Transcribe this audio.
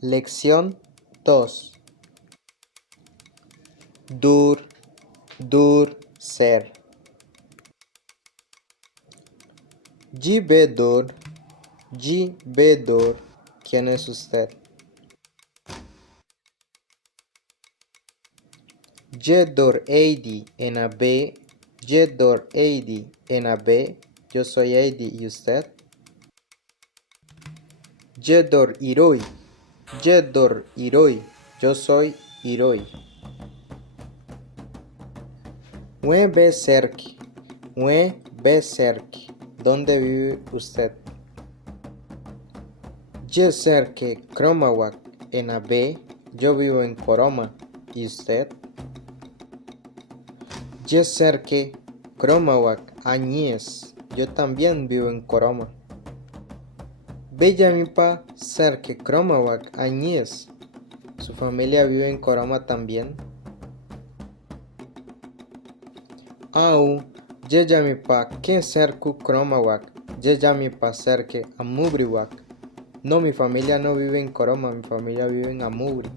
Lección 2. Dur, ser. Gibedor, ¿quién es usted? Jedor Eidi en AB, Jedor Eidi en AB, yo soy Eidi y usted. Jedor Iroi, yo soy Iroi. Mue Beserki, ¿dónde vive usted? Yeserke Kromawak en AB, yo vivo en Koroma, ¿y usted? Yeserke Kromawak Añez, yo también vivo en Koroma. Bellamipa Serke Kromawak Añez, ¿su familia vive en Koroma también? Au Yeyamipa que Serku Kromawak, Yeyamipa Serke Amubriwak. No, mi familia no vive en Koroma, mi familia vive en Amubri.